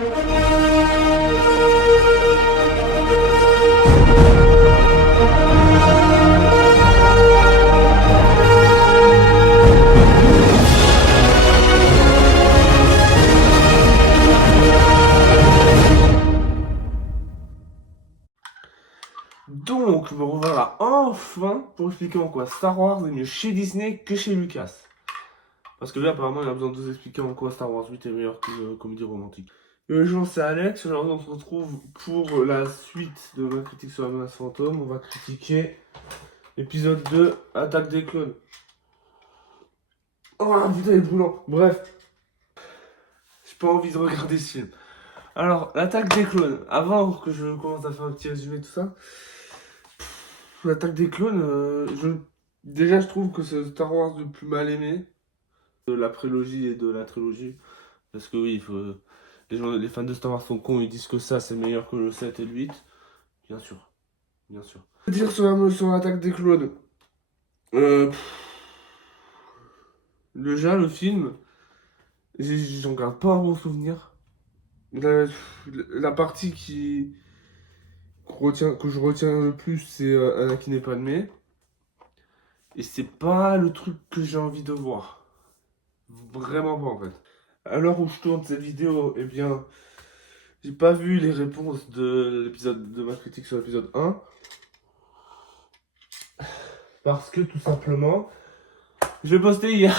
Donc, me revoilà enfin pour expliquer en quoi Star Wars est mieux chez Disney que chez Lucas. Parce que là, apparemment, il a besoin de vous expliquer en quoi Star Wars 8 est meilleur qu'une comédie romantique. Les gens, c'est Alex. Aujourd'hui, on se retrouve pour la suite de ma critique sur la menace fantôme. On va critiquer l'épisode 2, Attaque des clones. Oh putain, il est brûlant. Bref, j'ai pas envie de regarder ce film. Alors, l'attaque des clones. Avant que je commence à faire un petit résumé, tout ça. L'attaque des clones, déjà je trouve que c'est Star Wars le plus mal aimé de la prélogie et de la trilogie. Parce que oui, les fans de Star Wars sont cons, ils disent que ça c'est meilleur que le 7 et le 8. Bien sûr, bien sûr. Dire sur l'attaque des clones. Euh, Déjà, le film, j'en garde pas un bon souvenir. La, la partie que je retiens le plus, c'est Anakin et Padmé. Et c'est pas le truc que j'ai envie de voir. Vraiment pas en fait. À l'heure où je tourne cette vidéo, eh bien, j'ai pas vu les réponses de l'épisode de ma critique sur l'épisode 1. Parce que tout simplement, je l'ai posté hier.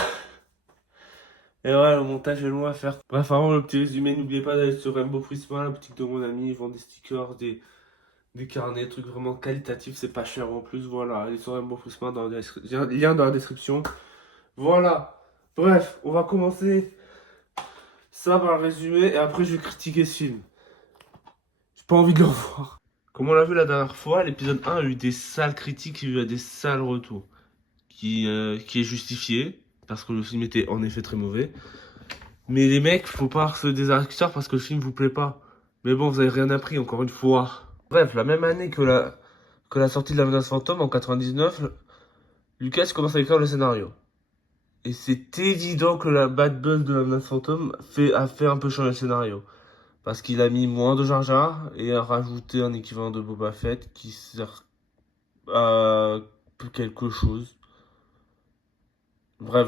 Et ouais, le montage est long à faire. Bref, avant le petit résumé, n'oubliez pas d'aller sur Rainbow Prisma, la boutique de mon ami. Ils vendent des stickers, des carnets, des trucs vraiment qualitatifs. C'est pas cher en plus. Voilà, allez sur Rainbow Prisma, lien dans la description. Voilà. Bref, on va commencer ça par le résumé et après je vais critiquer ce film. J'ai pas envie de le revoir. Comme on l'a vu la dernière fois, l'épisode 1 a eu des sales critiques, il y a eu des sales retours. Qui est justifié, parce que le film était en effet très mauvais. Mais les mecs, faut pas harceler des acteurs parce que le film vous plaît pas. Mais bon, vous avez rien appris, encore une fois. Bref, la même année que la sortie de La Menace Fantôme, en 99, Lucas commence à écrire le scénario. Et c'est évident que la bad buzz de La Menace Fantôme a fait un peu changer le scénario. Parce qu'il a mis moins de Jar Jar et a rajouté un équivalent de Boba Fett qui sert à quelque chose. Bref,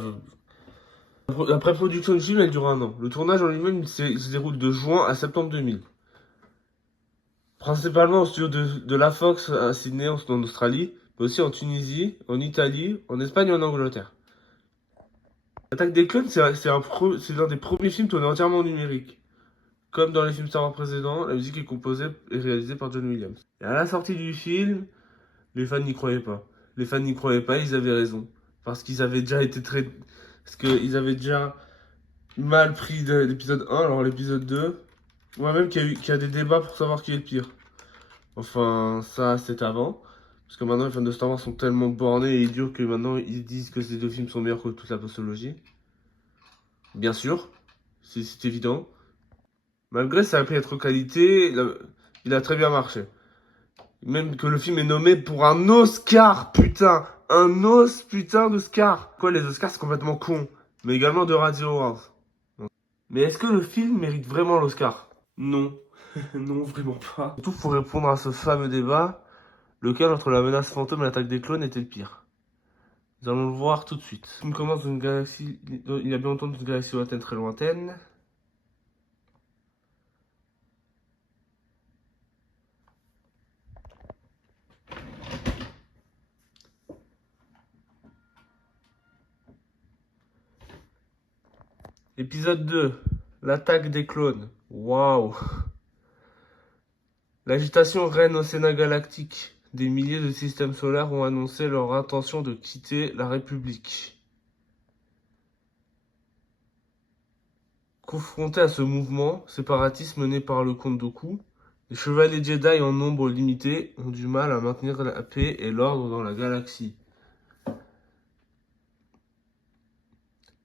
la pré-production du film, elle dure un an. Le tournage en lui-même se déroule de juin à septembre 2000. Principalement au studio de la Fox à Sydney, en Australie, mais aussi en Tunisie, en Italie, en Espagne et en Angleterre. L'attaque des clones, c'est l'un des premiers films tournés entièrement en numérique. Comme dans les films Star Wars précédents, la musique est composée et réalisée par John Williams. Et à la sortie du film, les fans n'y croyaient pas. Les fans n'y croyaient pas, ils avaient raison. Parce qu'ils avaient déjà été très... Parce qu'ils avaient déjà mal pris de l'épisode 1, alors l'épisode 2, ouais, même qu'il y a des débats pour savoir qui est le pire. Enfin, ça, c'était avant. Parce que maintenant, les fans de Star Wars sont tellement bornés et idiots que maintenant, ils disent que ces deux films sont meilleurs que toute la postologie. Bien sûr, c'est évident. Malgré sa piètre qualité, il a très bien marché. Même que le film est nommé pour un Oscar, putain. Putain d'Oscar. Quoi, les Oscars, c'est complètement con. Mais également de Radio Awards. Mais est-ce que le film mérite vraiment l'Oscar? Non. Non, vraiment pas. Surtout, pour répondre à ce fameux débat, lequel entre la menace fantôme et l'attaque des clones était le pire? Nous allons le voir tout de suite. On commence dans une galaxie, il y a bien longtemps une galaxie lointaine, très lointaine. Épisode 2, l'attaque des clones. Waouh. L'agitation règne au Sénat galactique. Des milliers de systèmes solaires ont annoncé leur intention de quitter la République. Confrontés à ce mouvement séparatiste mené par le comte Dooku, les chevaliers Jedi en nombre limité ont du mal à maintenir la paix et l'ordre dans la galaxie.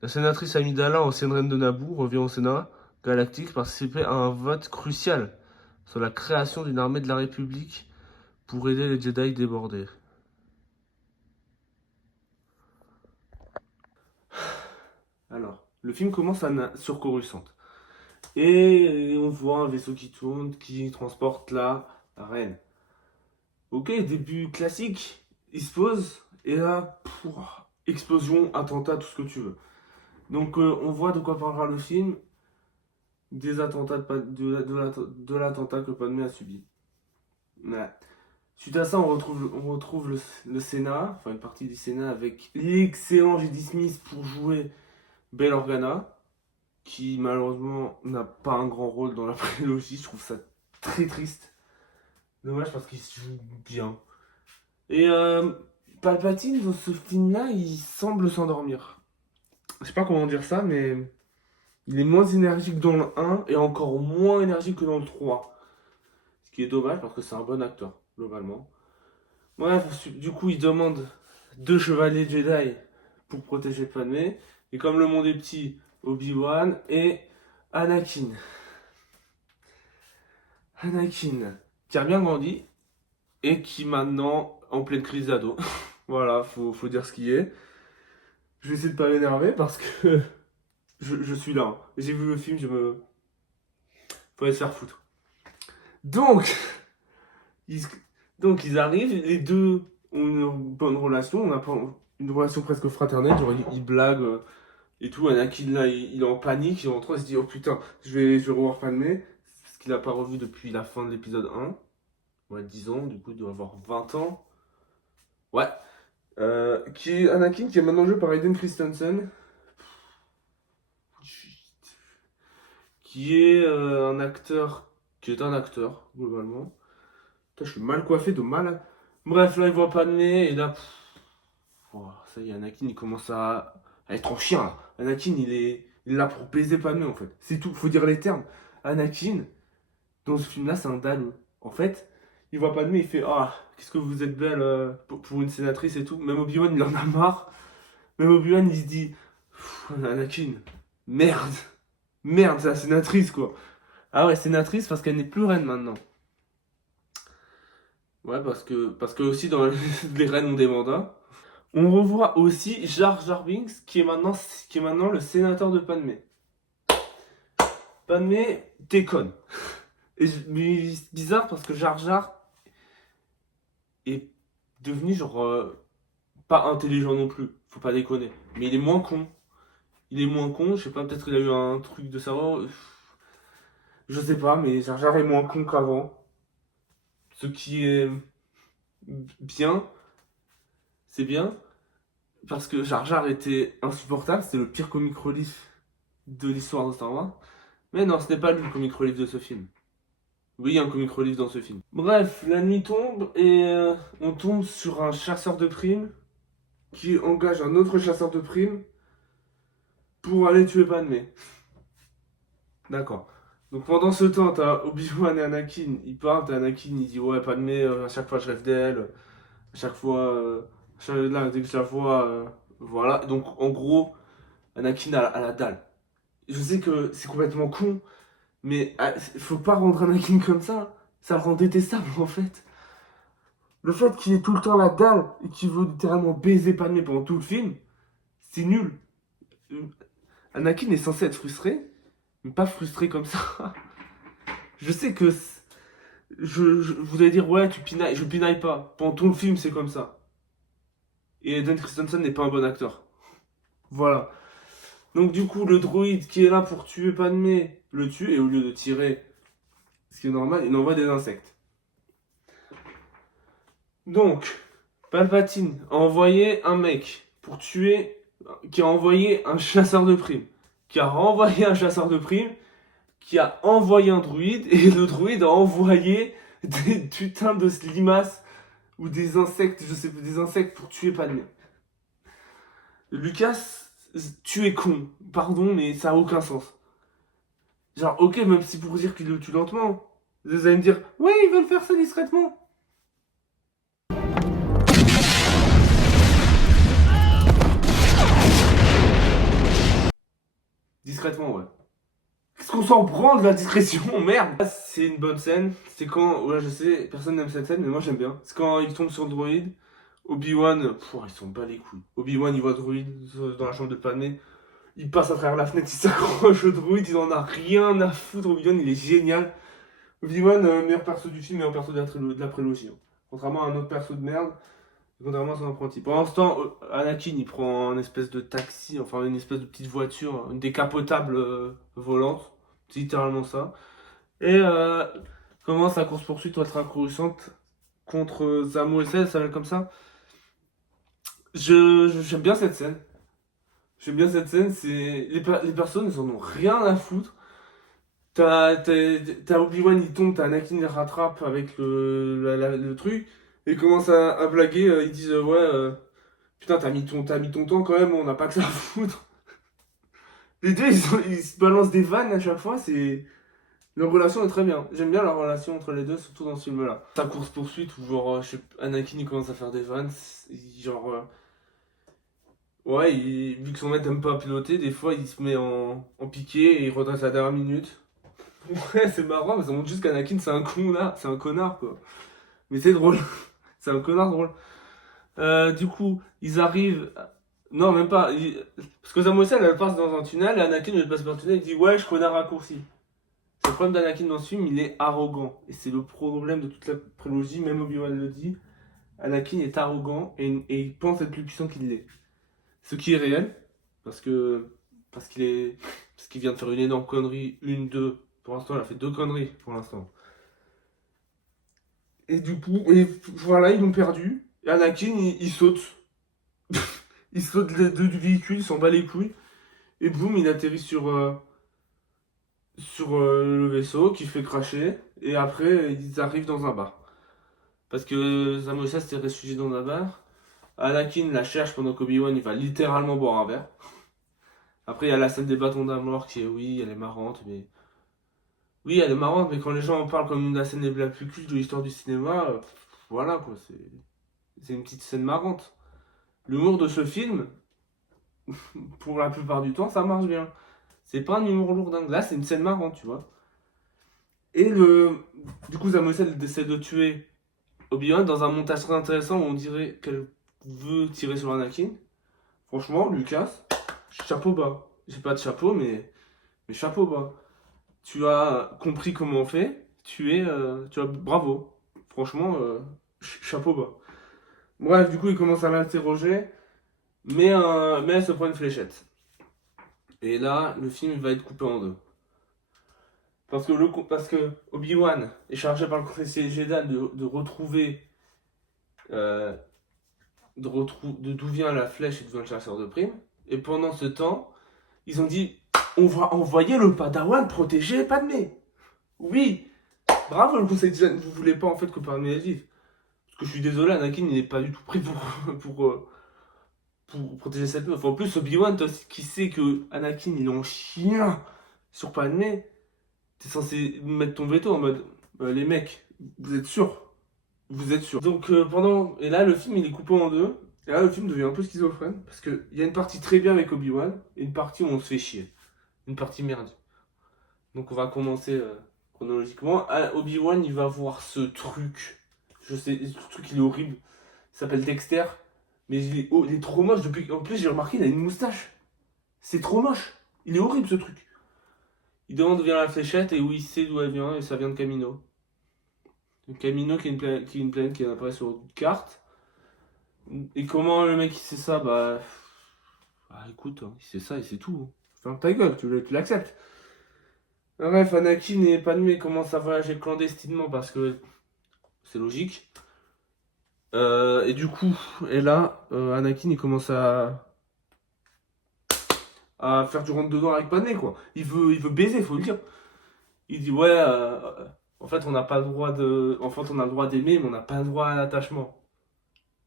La sénatrice Amidala, ancienne reine de Naboo, revient au Sénat galactique participer à un vote crucial sur la création d'une armée de la République pour aider les Jedi débordés. Alors, le film commence sur Coruscant. Et on voit un vaisseau qui tourne, qui transporte la reine. Ok, début classique, il se pose, et là, explosion, attentat, tout ce que tu veux. Donc on voit de quoi parlera le film, des attentats de l'attentat que Padmé a subi. Ouais. Suite à ça, on retrouve le Sénat, enfin une partie du Sénat avec l'excellent J.D. Smith pour jouer Bail Organa, qui malheureusement n'a pas un grand rôle dans la prélogie. Je trouve ça très triste. Dommage parce qu'il se joue bien. Et Palpatine, dans ce film-là, il semble s'endormir. Je sais pas comment dire ça, mais il est moins énergique dans le 1 et encore moins énergique que dans le 3. Ce qui est dommage parce que c'est un bon acteur, globalement. Bref, du coup, il demande 2 chevaliers Jedi pour protéger Padmé. Et comme le monde est petit, Obi-Wan et Anakin. Anakin, qui a bien grandi et qui maintenant en pleine crise d'ado. Voilà, faut dire ce qui est. Je vais essayer de pas m'énerver parce que je suis là. Hein. J'ai vu le film, faut aller se faire foutre. Donc, ils, donc ils arrivent, les deux ont une bonne relation, on a pas une relation presque fraternelle, genre ils blaguent et tout. Anakin là, il est en panique, il rentre, il se dit oh putain, je vais revoir Padmé, parce qu'il a pas revu depuis la fin de l'épisode 1. Ouais, 10 ans, du coup il doit avoir 20 ans. Ouais. Qui est Anakin, qui est maintenant joué par Hayden Christensen, qui est un acteur, globalement. Putain, je suis mal coiffé de mal. Bref, là, il voit pas de nez, et là, ça y est, Anakin, il commence à être en chien, là. Anakin, il est là pour baiser Padmé, en fait. C'est tout, faut dire les termes. Anakin, dans ce film-là, c'est un dalle. En fait, il voit Padmé, il fait ah, qu'est-ce que vous êtes belle pour une sénatrice et tout. Même Obi-Wan, il en a marre. Même Obi-Wan, il se dit Anakin, merde. Merde, c'est la sénatrice, quoi. Ah ouais, sénatrice parce qu'elle n'est plus reine maintenant. Ouais, parce que aussi dans les reines ont des mandats. On revoit aussi Jar Jar Binks qui est maintenant le sénateur de Padmé. Padmé, t'es conne. Mais c'est bizarre parce que Jar Jar est devenu genre pas intelligent non plus, faut pas déconner. Mais il est moins con. Il est moins con, je sais pas, peut-être qu'il a eu un truc de savoir. Je sais pas, mais Jar Jar est moins con qu'avant. Ce qui est bien, c'est bien, parce que Jar Jar était insupportable, c'était le pire comic relief de l'histoire de Star Wars. Mais non, ce n'est pas lui le comic relief de ce film. Oui, il y a un comic relief dans ce film. Bref, la nuit tombe et on tombe sur un chasseur de primes qui engage un autre chasseur de primes pour aller tuer Padmé. D'accord. Donc pendant ce temps, t'as Obi-Wan et Anakin, ils partent, et Anakin il dit ouais Padmé, à chaque fois je rêve d'elle, à chaque fois, là, dès que je la vois, voilà. Donc en gros, Anakin a la dalle. Je sais que c'est complètement con, mais faut pas rendre Anakin comme ça le rend détestable en fait. Le fait qu'il ait tout le temps la dalle et qu'il veut littéralement baiser Padmé pendant tout le film, c'est nul. Anakin est censé être frustré, mais pas frustré comme ça. Je sais que vous allez dire ouais tu pinailles, je pinaille pas. Pendant tout le film c'est comme ça. Et Hayden Christensen n'est pas un bon acteur. Voilà. Donc du coup le droïde qui est là pour tuer Padmé le tue et au lieu de tirer, ce qui est normal, il envoie des insectes. Donc Palpatine a envoyé un mec pour tuer, qui a envoyé un chasseur de primes, qui a renvoyé un chasseur de primes, qui a envoyé un druide, et le druide a envoyé des putains de limaces ou des insectes, je sais pas, des insectes pour tuer Padmé. Lucas, tu es con, pardon, mais ça a aucun sens. Genre, ok, même si pour dire qu'il le tue lentement, vous allez me dire, ouais, ils veulent faire ça discrètement. Discrètement, ouais. Qu'est-ce qu'on s'en prend de la discrétion, merde. C'est une bonne scène, c'est quand, ouais je sais, personne n'aime cette scène, mais moi j'aime bien. C'est quand il tombe sur le droïde, Obi-Wan, ils sont bas les couilles. Obi-Wan il voit le droïde dans la chambre de Padmé, il passe à travers la fenêtre, il s'accroche au druide, il en a rien à foutre. Obi-Wan, il est génial. Obi-Wan, meilleur perso du film, meilleur perso de la prélogie. Hein. Contrairement à un autre perso de merde, contrairement à son apprenti. Pendant ce temps, Anakin, il prend une espèce de taxi, enfin une espèce de petite voiture, une décapotable volante. C'est littéralement ça. Et commence la course-poursuite ultra-courusante contre Zamo et ça s'appelle comme ça. J'aime bien cette scène. J'aime bien cette scène, les personnes, ils en ont rien à foutre. T'as Obi-Wan, il tombe, t'as Anakin, il rattrape avec le truc, et il commence à blaguer, ils disent ouais, putain, t'as mis ton temps quand même, on n'a pas que ça à foutre. Les deux, ils se balancent des vannes à chaque fois, leur relation est très bien. J'aime bien la relation entre les deux, surtout dans ce film-là. Sa course-poursuite, où genre, Anakin, il commence à faire des vannes, genre... ouais, vu que son maître aime pas piloter, des fois il se met en piqué et il redresse à la dernière minute. Ouais, c'est marrant, mais ça montre juste qu'Anakin c'est un con là, c'est un connard quoi. Mais c'est drôle, c'est un connard drôle. Du coup, ils arrivent. Non, même pas. Parce que Samuel elle passe dans un tunnel et Anakin il passe par le tunnel, il dit ouais, je connais un raccourci. C'est le problème d'Anakin dans ce film, il est arrogant. Et c'est le problème de toute la prélogie, même Obi-Wan le dit. Anakin est arrogant et il pense être plus puissant qu'il l'est. Ce qui est réel, parce que parce qu'il est parce qu'il vient de faire une énorme connerie, deux. Pour l'instant, il a fait deux conneries pour l'instant. Et du coup, voilà, ils l'ont perdu. Et Anakin, il saute. Il saute du véhicule, il s'en bat les couilles. Et boum, il atterrit sur le vaisseau qui fait cracher. Et après, ils arrivent dans un bar. Parce que Samosa s'était réfugié dans un bar. Anakin la cherche pendant qu'Obi-Wan il va littéralement boire un verre. Après, il y a la scène des bâtons d'amour qui est, oui, elle est marrante, mais. Oui, elle est marrante, mais quand les gens en parlent comme une de la scène la plus culte de l'histoire du cinéma, voilà quoi, c'est une petite scène marrante. L'humour de ce film, pour la plupart du temps, ça marche bien. C'est pas un humour lourdingue. Là, c'est une scène marrante, tu vois. Et du coup, Zamosel décide de tuer Obi-Wan dans un montage très intéressant où on dirait qu'elle veut tirer sur Anakin. Franchement, Lucas, chapeau bas. J'ai pas de chapeau, mais chapeau bas. Tu as compris comment on fait. Bravo. Franchement, chapeau bas. Bref, du coup, il commence à l'interroger, mais elle se prend une fléchette. Et là, le film va être coupé en deux. Parce que Obi-Wan est chargé par le conseiller Jedi de retrouver de d'où vient la flèche et d'où vient le chasseur de primes. Et pendant ce temps, ils ont dit on va envoyer le Padawan protéger Padmé. Oui, bravo le conseiller Jedi. Vous voulez pas en fait que Padmé vive. Parce que je suis désolé, Anakin il n'est pas du tout prêt pour protéger cette meuf. En plus, Obi-Wan, toi qui sais que Anakin il est en chien sur Padmé, t'es censé mettre ton veto en mode les mecs, vous êtes sûrs? Vous êtes sûrs? Donc et là le film il est coupé en deux. Et là le film devient un peu schizophrène. Parce qu'il y a une partie très bien avec Obi-Wan et une partie où on se fait chier. Une partie merde. Donc on va commencer chronologiquement. Ah, Obi-Wan il va voir ce truc. Je sais, ce truc il est horrible. Il s'appelle Dexter. Mais il est trop moche depuis. En plus j'ai remarqué il a une moustache. C'est trop moche. Il est horrible ce truc. Il demande d'où vient la fléchette et où il sait d'où elle vient et ça vient de Camino. Camino qui est une planète qui apparaît sur une carte. Et comment le mec il sait ça? Bah écoute, hein, il sait ça et c'est tout. Ferme ta gueule, tu l'acceptes. Bref, Anakin et Padmé commencent à voyager clandestinement parce que c'est logique. Et du coup, Anakin il commence à faire du rentre dedans avec Padmé quoi. Il veut baiser, faut le dire. Il dit ouais, en fait on n'a pas le droit en fait on a le droit d'aimer, mais on n'a pas le droit à l'attachement.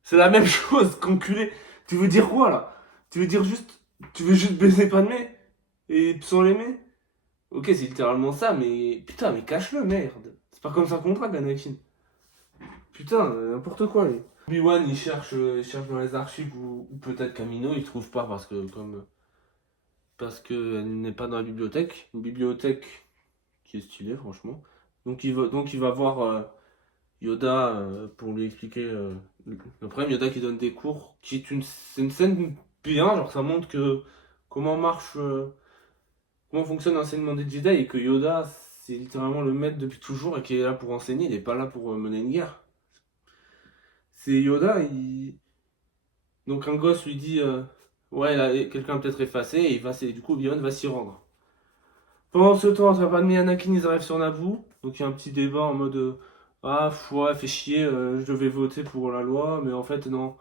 C'est la même chose, qu'enculé. Tu veux dire quoi là? Tu veux juste baiser Padmé et sans l'aimer? Ok, c'est littéralement ça, mais putain, mais cache-le, merde. C'est pas comme ça qu'on drague Anakin. Putain, n'importe quoi, lui. Obi-Wan, il cherche dans les archives ou peut-être Camino, il trouve pas parce que elle n'est pas dans la bibliothèque. Une bibliothèque qui est stylée, franchement. Donc il va voir Yoda pour lui expliquer le problème. Yoda qui donne des cours, c'est une scène bien, genre ça montre que comment marche, comment fonctionne l'enseignement des Jedi et que Yoda, c'est littéralement le maître depuis toujours et qui est là pour enseigner, il n'est pas là pour mener une guerre. C'est Yoda, donc un gosse lui dit ouais, là, quelqu'un peut-être effacé et du coup Obi-Wan va s'y rendre. Pendant ce temps, entre Padmé et Anakin, ils arrivent sur Naboo. Donc il y a un petit débat en mode ah, ouais, fait chier, je devais voter pour la loi, mais en fait, non.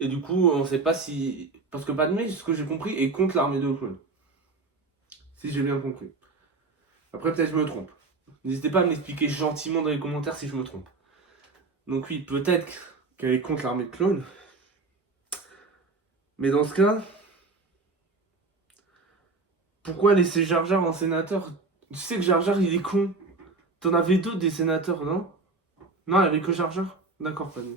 Et du coup, on sait pas si. Parce que Padmé, ce que j'ai compris, est contre l'armée de clones. Si j'ai bien compris. Après, peut-être je me trompe. N'hésitez pas à m'expliquer gentiment dans les commentaires si je me trompe. Donc, oui, peut-être qu'elle est contre l'armée de clones. Mais dans ce cas, pourquoi laisser Jar Jar en sénateur? Tu sais que Jar Jar, il est con. T'en avais d'autres des sénateurs, non? Non, il n'y avait que Jar Jar? D'accord, Padmé.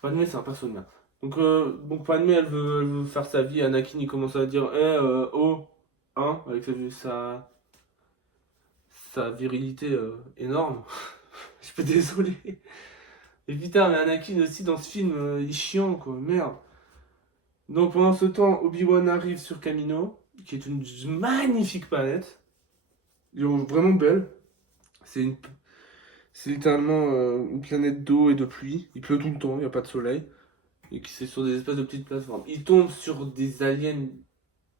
Padmé, c'est un perso de merde. Donc Padmé, elle veut faire sa vie. Anakin, il commence à dire oh, hein, avec sa virilité énorme. Je suis désolé. Et putain, mais Anakin aussi dans ce film, il est chiant, quoi. Merde. Donc pendant ce temps, Obi-Wan arrive sur Kamino, qui est une magnifique planète. Vraiment belle. C'est littéralement une planète d'eau et de pluie. Il pleut tout le temps, il n'y a pas de soleil. Et qui c'est sur des espèces de petites plateformes. Il tombe sur des aliens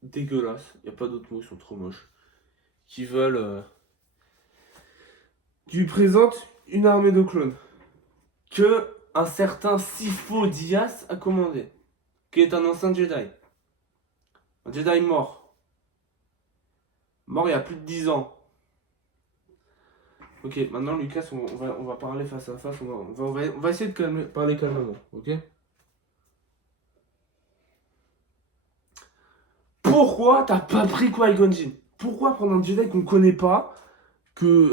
dégueulasses. Il n'y a pas d'autres mots, ils sont trop moches. Qui veulent. Qui lui présentent une armée de clones. Que un certain Sifo Dyas a commandé. Qui est un ancien Jedi. Un Jedi mort. Mort il y a plus de 10 ans. Ok, maintenant Lucas, on va parler face à face. On va essayer de parler calmement. Ok? Pourquoi t'as pas pris Qui-Gon Jinn? Pourquoi prendre un Jedi qu'on connaît pas?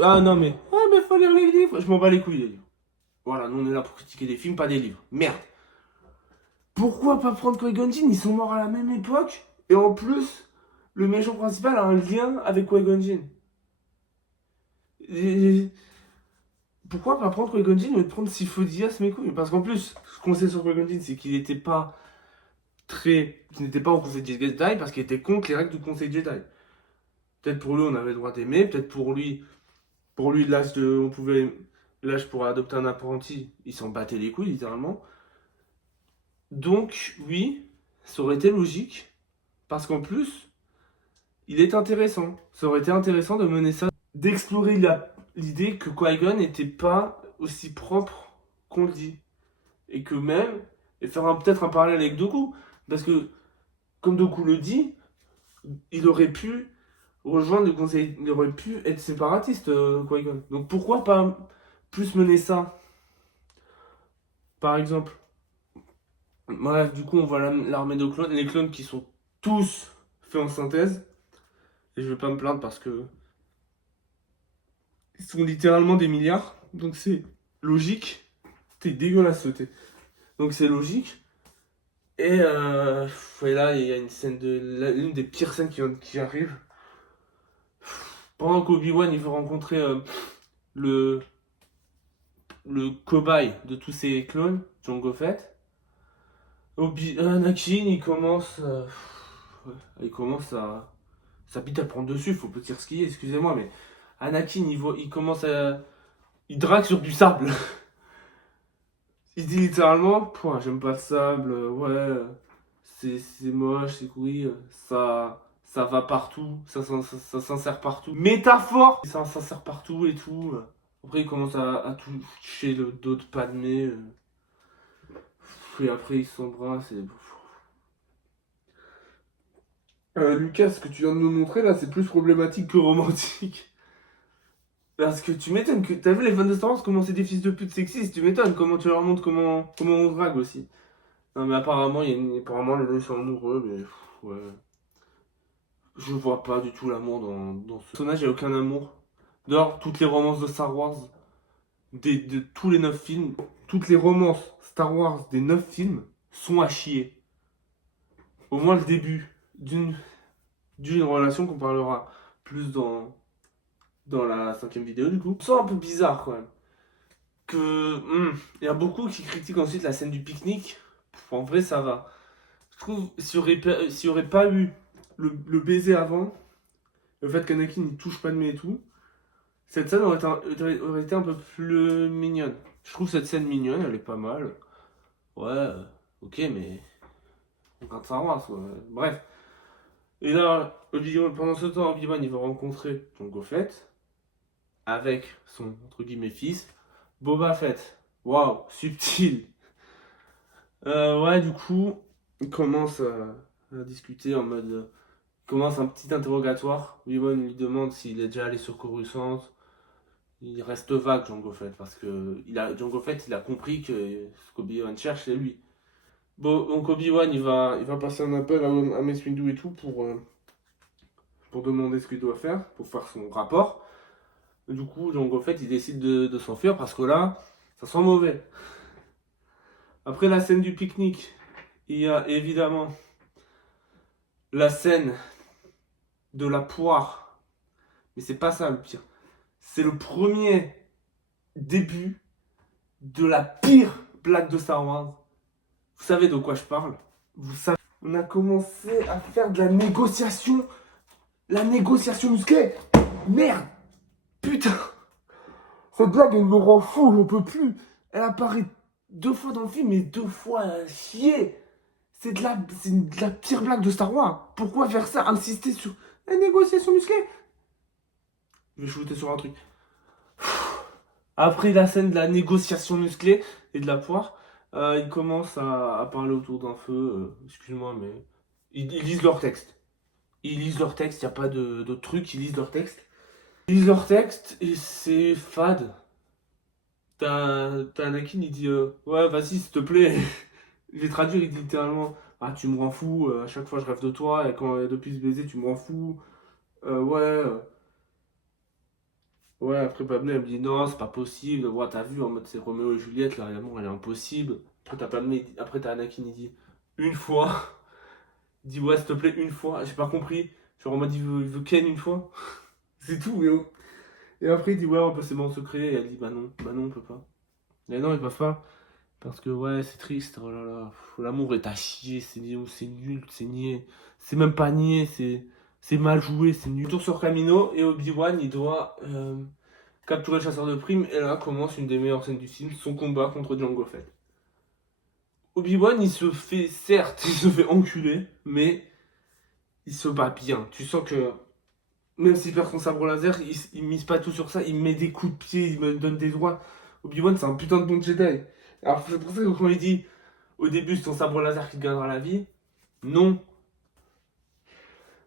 Ah non mais. Ah mais faut lire les livres. Je m'en bats les couilles les livres. Voilà, nous on est là pour critiquer des films, pas des livres. Merde. Pourquoi pas prendre Qui-Gon Jinn? Ils sont morts à la même époque. Et en plus, le méchant principal a un lien avec Qui-Gon Jinn. Pourquoi pas prendre Qui-Gon Jinn et prendre Sifo Dyas mes couilles? Parce qu'en plus, ce qu'on sait sur Qui-Gon Jinn, c'est qu'il n'était pas qu'il n'était pas au Conseil Jedi parce qu'il était contre les règles du Conseil Jedi. Peut-être pour lui, on avait le droit d'aimer, peut-être pour lui, l'âge pour adopter un apprenti, il s'en battait les couilles littéralement. Donc oui, ça aurait été logique, parce qu'en plus, il est intéressant. Ça aurait été intéressant de mener ça, d'explorer l'idée que Qui-Gon n'était pas aussi propre qu'on le dit. Et que même, et faire peut-être un parallèle avec Dooku, parce que, comme Dooku le dit, il aurait pu rejoindre le conseil, il aurait pu être séparatiste, Qui-Gon. Donc pourquoi pas plus mener ça? Par exemple. Bref, du coup, on voit l'armée de clones, les clones qui sont tous faits en synthèse. Et je vais pas me plaindre parce que ils sont littéralement des milliards. Donc c'est logique. T'es dégueulasse sauter. Donc c'est logique. Et là, il y a une scène l'une des pires scènes qui arrive. Pendant qu'Obi-Wan il veut rencontrer le cobaye de tous ces clones, Jango Fett. Anakin il commence à sa bite à prendre dessus, faut pas dire ce qu'il est, excusez-moi, mais Anakin il commence à il drague sur du sable. Il dit littéralement j'aime pas le sable, ouais, c'est moche, c'est couilles, ça va partout, ça s'insère partout. Métaphore, ça s'insère partout et tout. Après il commence à toucher le dos de Padmé. Et après ils s'embrassent et... Lucas, ce que tu viens de nous montrer là, c'est plus problématique que romantique. Parce que tu m'étonnes que. T'as vu les fans de Star Wars comment c'est des fils de pute sexistes? Tu m'étonnes comment tu leur montres comment on drague aussi. Non mais apparemment, apparemment les deux sont amoureux, mais ouais. Je vois pas du tout l'amour dans ce personnage, il n'y a aucun amour. Dehors, toutes les romances de Star Wars, de tous les 9 films, toutes les romances Star Wars des 9 films sont à chier. Au moins le début d'une relation qu'on parlera plus dans la 5ème vidéo du coup. C'est un peu bizarre quand même. Il y a beaucoup qui critiquent ensuite la scène du pique-nique. En vrai ça va. Je trouve, s'il y aurait pas eu le baiser avant, le fait qu'Anakin ne touche pas de et tout, cette scène aurait été un peu plus mignonne. Je trouve cette scène mignonne, elle est pas mal. Ouais, ok, mais on regarde Star Wars, quoi. Bref. Et là, pendant ce temps, Obi-Wan il va rencontrer Jango Fett avec son entre guillemets fils, Boba Fett. Waouh, subtil. Ouais, du coup, il commence à discuter en mode. Il commence un petit interrogatoire. Obi-Wan lui demande s'il est déjà allé sur Coruscant. Il reste vague, Jango Fett, parce que Jango Fett, il a compris que ce qu'Obi-Wan cherche, c'est lui. Bon, donc Obi-Wan, il va passer un appel à Mace Windu et tout pour demander ce qu'il doit faire, pour faire son rapport. Et du coup, Jango Fett, il décide de s'enfuir parce que là, ça sent mauvais. Après la scène du pique-nique, il y a évidemment la scène de la poire. Mais c'est pas ça le pire. C'est le premier début de la pire blague de Star Wars. Vous savez de quoi je parle? Vous savez. On a commencé à faire de la négociation. La négociation musclée. Merde. Putain. Cette blague, elle me rend fou, j'en peux plus. Elle apparaît 2 fois dans le film, mais 2 fois à chier. C'est de la pire blague de Star Wars. Pourquoi faire ça? Insister sur la négociation musclée? Je vais shooter sur un truc. Après la scène de la négociation musclée et de la poire, ils commencent à parler autour d'un feu. Excuse-moi, mais ils lisent leur texte. Ils lisent leur texte, il n'y a pas de truc, ils lisent leur texte. Ils lisent leur texte et c'est fade. T'as Anakin, il dit ouais, vas-y, s'il te plaît. Je vais traduire, il dit littéralement ah, tu me rends fou, à chaque fois je rêve de toi, et quand depuis ce baiser, tu me rends fou. Ouais. Ouais, après Padmé, elle me dit non, c'est pas possible. Ouais, t'as vu, en mode c'est Roméo et Juliette, là, l'amour, elle est impossible. Après, t'as Padmé, après, t'as Anakin, il dit une fois. Il dit ouais, s'il te plaît, une fois. J'ai pas compris. Genre en mode il veut Ken une fois. C'est tout, mais oh. Et après, il dit ouais, on peut s'aimer en secret. Et elle dit bah non, on peut pas. Mais non, ils peuvent pas. Parce que ouais, c'est triste. Oh là là. L'amour est à chier. C'est nul, c'est niais. C'est même pas niais, c'est mal joué, c'est nul. Tour sur Camino et Obi-Wan, il doit capturer le chasseur de primes. Et là commence une des meilleures scènes du film, son combat contre Jango Fett. Obi-Wan, il se fait, certes, il se fait enculer, mais il se bat bien. Tu sens que même s'il perd son sabre laser, il mise pas tout sur ça. Il met des coups de pied, il me donne des droits. Obi-Wan, c'est un putain de bon Jedi. Alors c'est pour ça que quand il dit au début c'est ton sabre laser qui te gagnera la vie, non.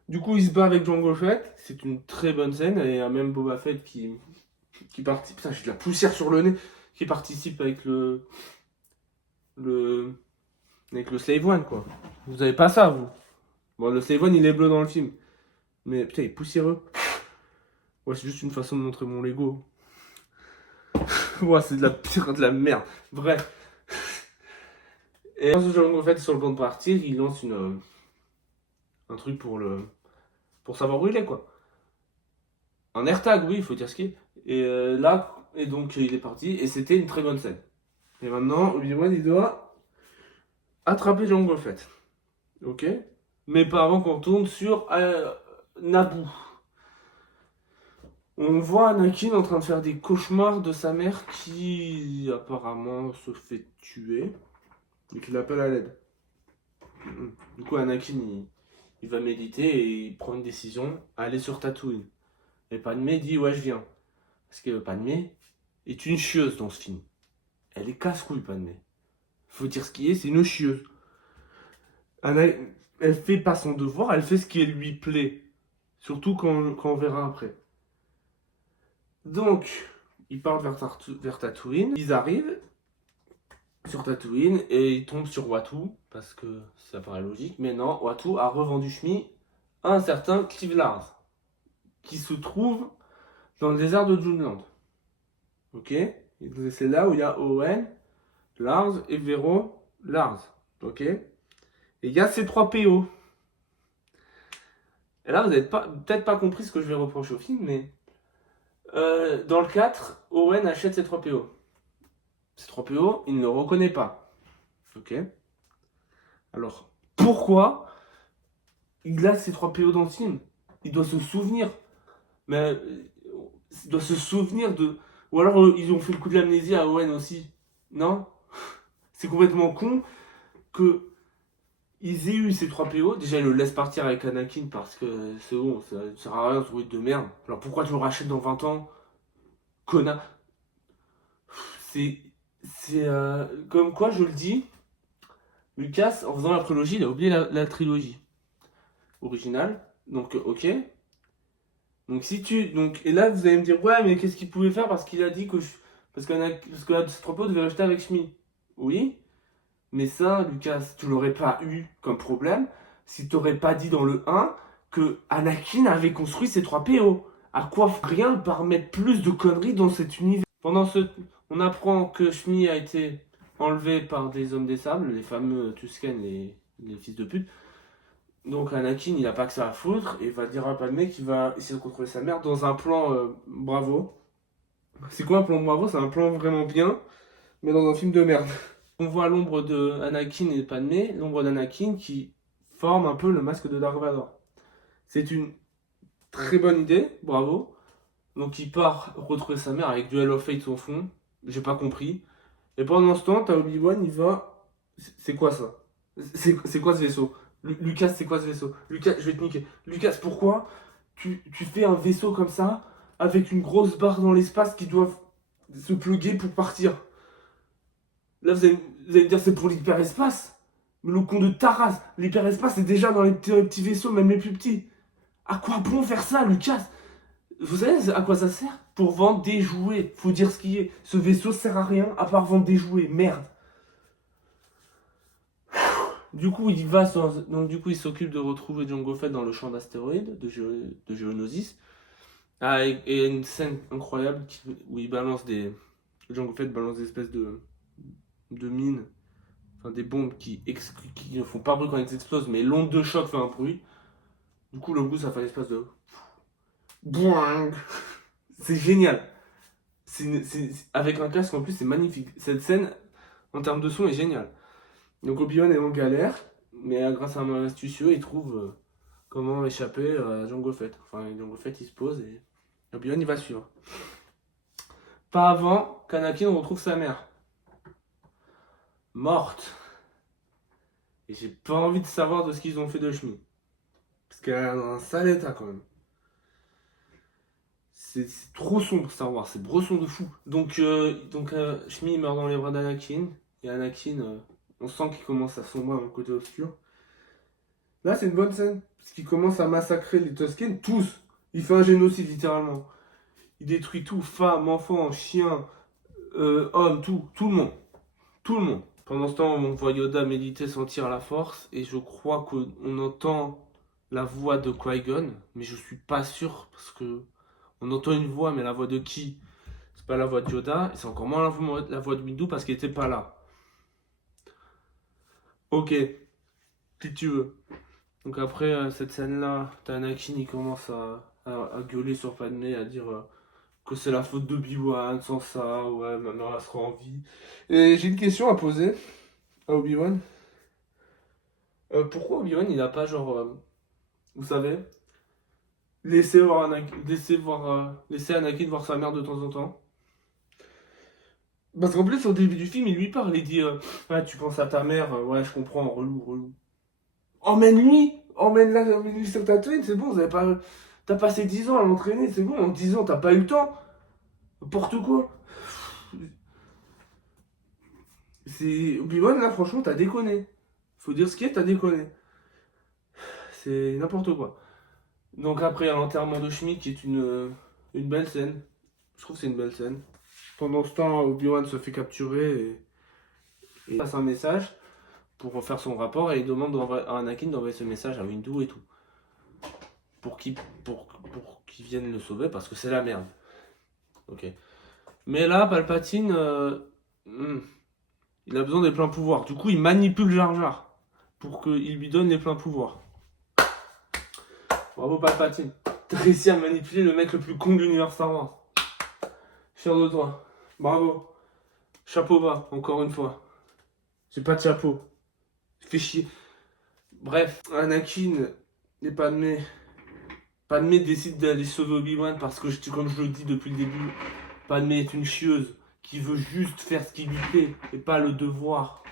Du coup, il se bat avec Jango Fett. C'est une très bonne scène. Et il y a même Boba Fett qui participe. Putain, j'ai de la poussière sur le nez. Qui participe avec le avec le Slave One, quoi. Vous avez pas ça, vous. Bon, le Slave One, il est bleu dans le film. Mais putain, il est poussiéreux. Ouais, c'est juste une façon de montrer mon Lego. Ouais, c'est de la pire de la merde. Bref. Et quand Jango Fett est sur le point de partir, il lance un truc pour savoir où il est, quoi. Un AirTag, oui, il faut dire ce qu'il est. Et là, et donc il est parti, et c'était une très bonne scène. Et maintenant, Obi-Wan, il doit attraper Jango Fett. Ok? Mais pas avant qu'on tourne sur Naboo. On voit Anakin en train de faire des cauchemars de sa mère qui apparemment se fait tuer et qui l'appelle à l'aide. Du coup, Anakin, il va méditer et il prend une décision, aller sur Tatooine. Et Padmé dit ouais, je viens. Parce que Padmé est une chieuse dans ce film. Elle est casse-couille, Padmé. Faut dire ce qui est, c'est une chieuse. Elle fait pas son devoir, elle fait ce qui lui plaît. Surtout quand on verra après. Donc, ils partent vers Tatooine. Ils arrivent sur Tatooine et ils tombent sur Watu. Parce que ça paraît logique. Mais non, Watu a revendu Shmi à un certain Clive Lars. Qui se trouve dans le désert de Juneland. Ok? Et c'est là où il y a Owen, Lars et Vero Lars. Ok? Et il y a ces 3 PO. Et là, vous n'avez peut-être pas compris ce que je vais reprocher au film, mais dans le 4, Owen achète ces 3 PO. Ces 3 PO, il ne le reconnaît pas. Ok? Alors, pourquoi il a ces 3 PO dans le film. Il doit se souvenir. Mais il doit se souvenir de... Ou alors ils ont fait le coup de l'amnésie à Owen aussi. Non? C'est complètement con que ils aient eu ces 3 PO. Déjà, ils le laissent partir avec Anakin parce que c'est bon, ça sert à rien, ce bruit de merde. Alors pourquoi tu le rachètes dans 20 ans? Connard. C'est. C'est comme quoi, je le dis, Lucas, en faisant la prélogie, il a oublié la trilogie originale. Donc, ok. Donc, si tu. Donc, et là, vous allez me dire, ouais, mais qu'est-ce qu'il pouvait faire parce qu'il a dit que. Parce que là, ce propos devait rester avec Shmi. Oui. Mais ça, Lucas, tu l'aurais pas eu comme problème si t'aurais pas dit dans le 1 que Anakin avait construit ces 3 PO. À quoi rien par mettre plus de conneries dans cet univers? On apprend que Shmi a été enlevé par des hommes des sables, les fameux Tusken, les fils de pute. Donc Anakin, il a pas que ça à foutre et va dire à Padmé qu'il va essayer de contrôler sa mère dans un plan Bravo. C'est quoi un plan Bravo? C'est un plan vraiment bien, mais dans un film de merde. On voit l'ombre de Anakin et de Padmé, l'ombre d'Anakin qui forme un peu le masque de Dark Vador. C'est une très bonne idée, bravo. Donc il part retrouver sa mère avec Duel of Fate au fond. J'ai pas compris. Et pendant ce temps, t'as Obi-Wan, il va. C'est quoi ça? C'est quoi ce vaisseau? Lucas, c'est quoi ce vaisseau? Lucas, je vais te niquer. Lucas, pourquoi tu fais un vaisseau comme ça avec une grosse barre dans l'espace qui doivent se plugger pour partir? Là, vous allez me dire c'est pour l'hyperespace. Mais le con de Taras, l'hyperespace c'est déjà dans les petits vaisseaux, même les plus petits. À quoi bon faire ça, Lucas? Vous savez à quoi ça sert? Pour vendre des jouets. Faut dire ce qui est. Ce vaisseau sert à rien à part vendre des jouets. Merde. Du coup, donc, du coup, il s'occupe de retrouver Jango Fett dans le champ d'astéroïdes de Geonosis. Ah, et une scène incroyable où il balance des. Jango Fett balance des espèces de mines. Enfin, des bombes qui ne font pas bruit quand elles explosent, mais l'onde de choc fait un bruit. Du coup, le bout, ça fait une espèce de. Boing. C'est génial. Avec un casque en plus, c'est magnifique. Cette scène, en termes de son, est géniale. Donc Obi-Wan est en galère, mais grâce à un astucieux, il trouve comment échapper à Jango Fett. Enfin, Jango Fett, il se pose et Obi-Wan, il va suivre. Pas avant qu'Anakin retrouve sa mère. Morte. Et j'ai pas envie de savoir de ce qu'ils ont fait de Shmi. Parce qu'elle est dans un sale état quand même. C'est trop sombre Star Wars, c'est bresson de fou. Donc Shmi meurt dans les bras d'Anakin. Et Anakin, on sent qu'il commence à sombrer dans le côté obscur. Là, c'est une bonne scène. Parce qu'il commence à massacrer les Tusken, tous. Il fait un génocide, littéralement. Il détruit tout, femmes, enfants, chiens, hommes, tout le monde. Tout le monde. Pendant ce temps, on voit Yoda méditer, sentir la force. Et je crois qu'on entend la voix de Qui-Gon. Mais je suis pas sûr, parce que on entend une voix, mais la voix de qui? C'est pas la voix de Yoda. Et c'est encore moins la voix de Windu, parce qu'il était pas là. Ok, si tu veux. Donc après cette scène-là, t'as Anakin, il commence à gueuler sur Padmé, à dire que c'est la faute d'Obi-Wan, sans ça, ouais, ma mère elle sera en vie. Et j'ai une question à poser à Obi-Wan. Pourquoi Obi-Wan il a pas genre, vous savez, laisser Anakin voir sa mère de temps en temps? Parce qu'en plus au début du film il lui parle, il dit ouais tu penses à ta mère, ouais je comprends, relou, relou. Emmène-lui sur Tatooine, c'est bon, t'as passé 10 ans à l'entraîner, c'est bon, en 10 ans, t'as pas eu le temps. N'importe quoi. C'est. Obi-Wan, là, franchement, t'as déconné. Faut dire ce qui est, t'as déconné. C'est n'importe quoi. Donc après, il y a l'enterrement de Schmidt qui est une belle scène. Je trouve que c'est une belle scène. Pendant ce temps, Obi-Wan se fait capturer et passe un message pour refaire son rapport et il demande à Anakin d'envoyer ce message à Windu et tout. Pour qu'il vienne le sauver parce que c'est la merde. Ok. Mais là, Palpatine, il a besoin des pleins pouvoirs. Du coup, il manipule Jar Jar pour qu'il lui donne les pleins pouvoirs. Bravo Palpatine. T'as réussi à manipuler le mec le plus con de l'univers Star Wars. Fier de toi. Bravo. Chapeau bas, encore une fois. J'ai pas de chapeau. Fais chier. Bref, Anakin et Padmé décide d'aller sauver Obi-Wan parce que, comme je le dis depuis le début, Padmé est une chieuse qui veut juste faire ce qui lui plaît et pas le devoir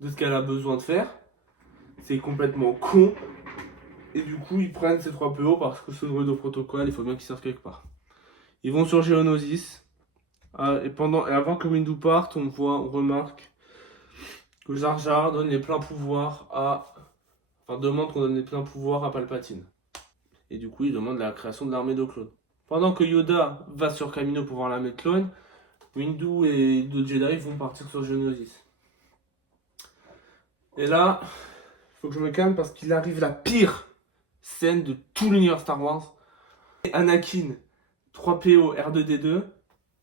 de ce qu'elle a besoin de faire. C'est complètement con. Et du coup, ils prennent ces 3 PO parce que ce droïde au protocole, il faut bien qu'ils servent quelque part. Ils vont sur Geonosis. Et avant que Windu parte, on remarque que Jar Jar donne les pleins pouvoirs demande qu'on donne les pleins pouvoirs à Palpatine. Et du coup, il demande la création de l'armée de clones. Pendant que Yoda va sur Kamino pour voir l'armée de clones, Windu et d'autres Jedi vont partir sur Geonosis. Et là, il faut que je me calme parce qu'il arrive la pire scène de tout l'univers Star Wars. Anakin, 3PO, R2D2,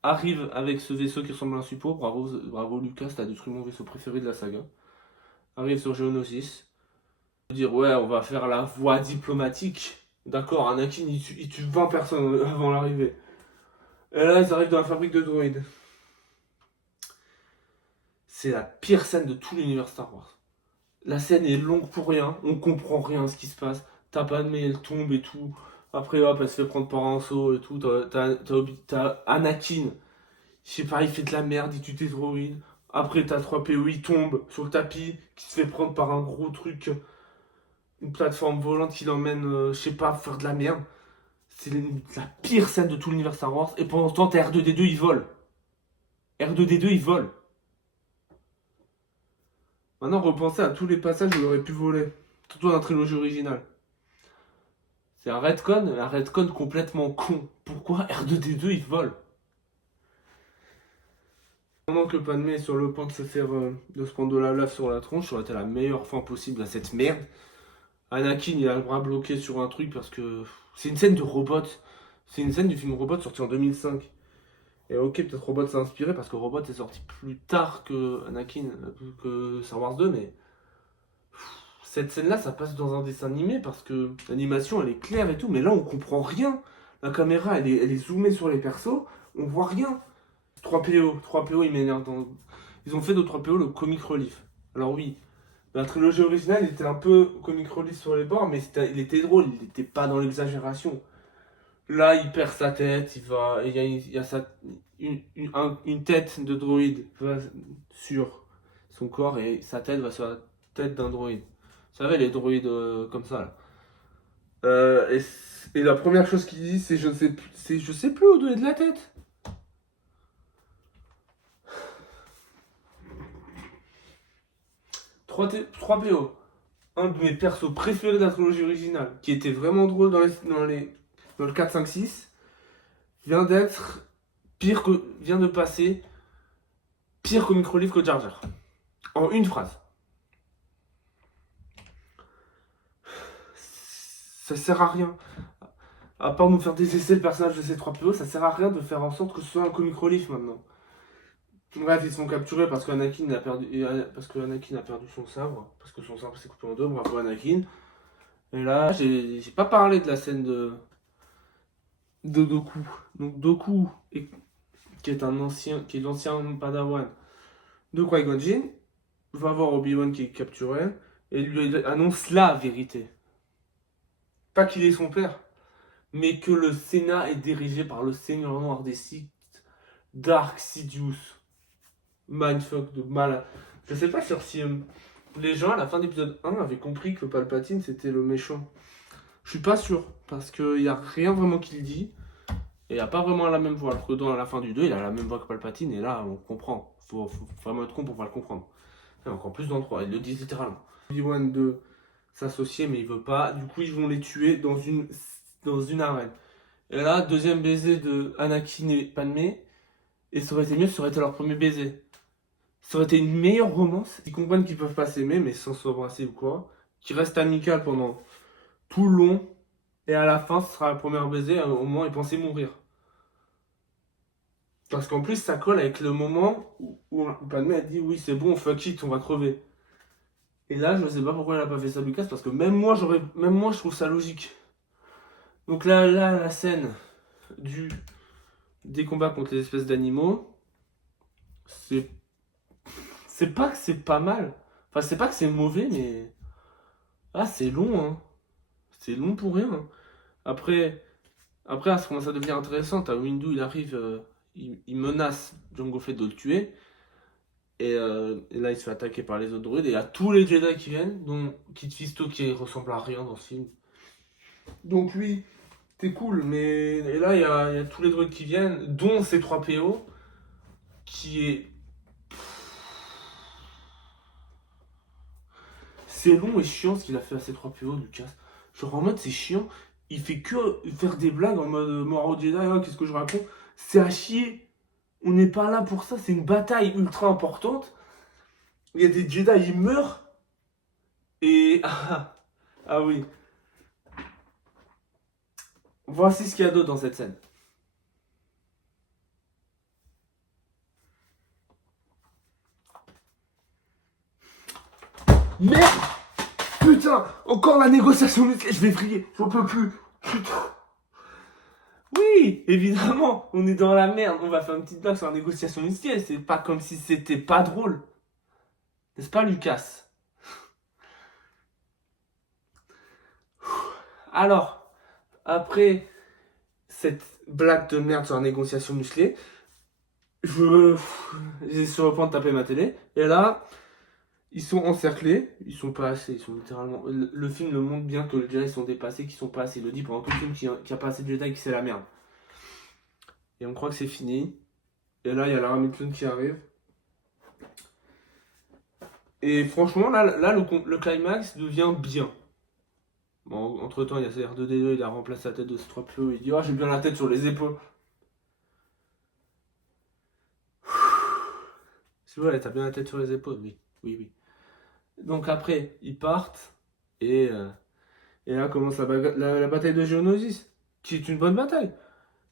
arrive avec ce vaisseau qui ressemble à un suppôt. Bravo Lucas, t'as détruit mon vaisseau préféré de la saga. Arrive sur Geonosis. Dire ouais, on va faire la voie diplomatique. D'accord, Anakin il tue 20 personnes avant l'arrivée. Et là, ils arrivent dans la fabrique de droïdes. C'est la pire scène de tout l'univers Star Wars. La scène est longue pour rien, on comprend rien à ce qui se passe. T'as Padmé, elle tombe et tout. Après, hop, elle se fait prendre par un saut et tout. T'as Anakin, je sais pas, il fait de la merde, il tue tes droïdes. Après, t'as 3PO, il tombe sur le tapis, qui se fait prendre par un gros truc, une plateforme volante qui l'emmène, je sais pas, faire de la merde. C'est la pire scène de tout l'univers Star Wars. Et pendant ce temps, t'as R2D2, il vole. R2D2, il vole. Maintenant, repensez à tous les passages où il aurait pu voler. Surtout dans la trilogie originale. C'est un retcon complètement con. Pourquoi R2D2 il vole? Pendant que Padmé est sur le point de de se prendre de la lave sur la tronche, ça aurait été la meilleure fin possible à cette merde. Anakin il a le bras bloqué sur un truc parce que c'est une scène de Robot. C'est une scène du film Robot sorti en 2005. Et ok, peut-être Robot s'est inspiré parce que Robot est sorti plus tard que Anakin, que Star Wars 2, mais cette scène-là, ça passe dans un dessin animé parce que l'animation elle est claire et tout, mais là on comprend rien. La caméra elle est zoomée sur les persos, on voit rien. 3PO, ils m'énervent. Ils ont fait de 3PO le comic relief. Alors oui, la trilogie originale était un peu comic relief sur les bords, mais il était drôle, il n'était pas dans l'exagération. Là, il perd sa tête, il y a une tête de droïde va sur son corps et sa tête va sur la tête d'un droïde. Vous savez, les droïdes comme ça là. Et la première chose qu'il dit, c'est je sais plus où donner de la tête. Trois PO. Un de mes persos préférés de la trilogie originale, qui était vraiment drôle dans le 4, 5, 6, vient de passer pire comic relief que Jar Jar. En une phrase. Ça sert à rien. À part nous faire détester le personnage de C3PO, ça sert à rien de faire en sorte que ce soit un comic relief maintenant. Bref, ils se font capturer parce qu'Anakin a perdu son sabre, parce que son sabre s'est coupé en deux, bravo Anakin. Et là, j'ai pas parlé de la scène de Doku. Donc Doku, qui est l'ancien Padawan de Qui-Gon Jinn, va voir Obi-Wan qui est capturé et lui annonce la vérité. Pas qu'il est son père, mais que le Sénat est dirigé par le Seigneur Noir des Sith, Dark Sidious. Mindfuck de malade. Je sais pas si les gens à la fin d'épisode 1 avaient compris que Palpatine c'était le méchant. Je suis pas sûr, parce qu'il n'y a rien vraiment qui le dit, et il n'y a pas vraiment la même voix. Alors que dans la fin du 2, il a la même voix que Palpatine, et là on comprend. Faut vraiment être con pour pas le comprendre. Et encore plus dans le 3, ils le disent littéralement. Obi-Wan de s'associer, mais il veut pas. Du coup, ils vont les tuer dans une arène. Et là, deuxième baiser de Anakin et Padmé, et ça aurait été mieux, ça aurait été leur premier baiser. Ça aurait été une meilleure romance. Ils comprennent qu'ils peuvent pas s'aimer, mais sans s'embrasser ou quoi. Qui restent amicales pendant tout le long. Et à la fin, ce sera le premier baiser. Au moment, ils pensaient mourir. Parce qu'en plus, ça colle avec le moment où Padmé a dit oui, c'est bon, fuck it, on va crever. Et là, je sais pas pourquoi elle a pas fait ça, Lucas, parce que même moi, je trouve ça logique. Donc là, la scène des combats contre les espèces d'animaux, c'est. C'est pas que c'est pas mal. Enfin, c'est pas que c'est mauvais, mais. Ah, c'est long, hein. C'est long pour rien, hein. Après, Après, ça commence à devenir intéressant. T'as Windu, il arrive, il menace Jango Fett de le tuer. Et là, il se fait attaquer par les autres druides. Et il y a tous les Jedi qui viennent, dont Kit Fisto qui ressemble à rien dans ce film. Donc lui, t'es cool. Mais et là, il y a tous les druides qui viennent, dont C3PO, qui est. C'est long et chiant ce qu'il a fait à C3PO, Lucas. Genre en mode, c'est chiant. Il fait que faire des blagues en mode mort au Jedi. Ah, qu'est-ce que je raconte? C'est à chier. On n'est pas là pour ça. C'est une bataille ultra importante. Il y a des Jedi, ils meurent. Et. Ah oui. Voici ce qu'il y a d'autre dans cette scène. Merde. Putain. Encore la négociation musclée. Je vais vriller. J'en peux plus. Putain. Oui, évidemment. On est dans la merde. On va faire une petite blague sur la négociation musclée. C'est pas comme si c'était pas drôle. N'est-ce pas, Lucas? Alors, après cette blague de merde sur la négociation musclée, je. J'ai sur le point de taper ma télé. Et là, ils sont encerclés. Ils sont pas assez. Ils sont littéralement. Le film le montre bien que les Jedi sont dépassés, qu'ils sont pas assez. Il le dit pendant tout le film qu'il n'y a pas assez de Jedi, que c'est la merde. Et on croit que c'est fini. Et là, il y a la Hamilton qui arrive. Et franchement, là le climax devient bien. Bon, entre temps, il y a CR2D2, il a remplacé la tête de C3PO. Il dit: oh, j'ai bien la tête sur les épaules. C'est vrai, t'as bien la tête sur les épaules, oui. Oui, oui. Donc après, ils partent. Et, euh, et là commence la bataille de Geonosis. Qui est une bonne bataille.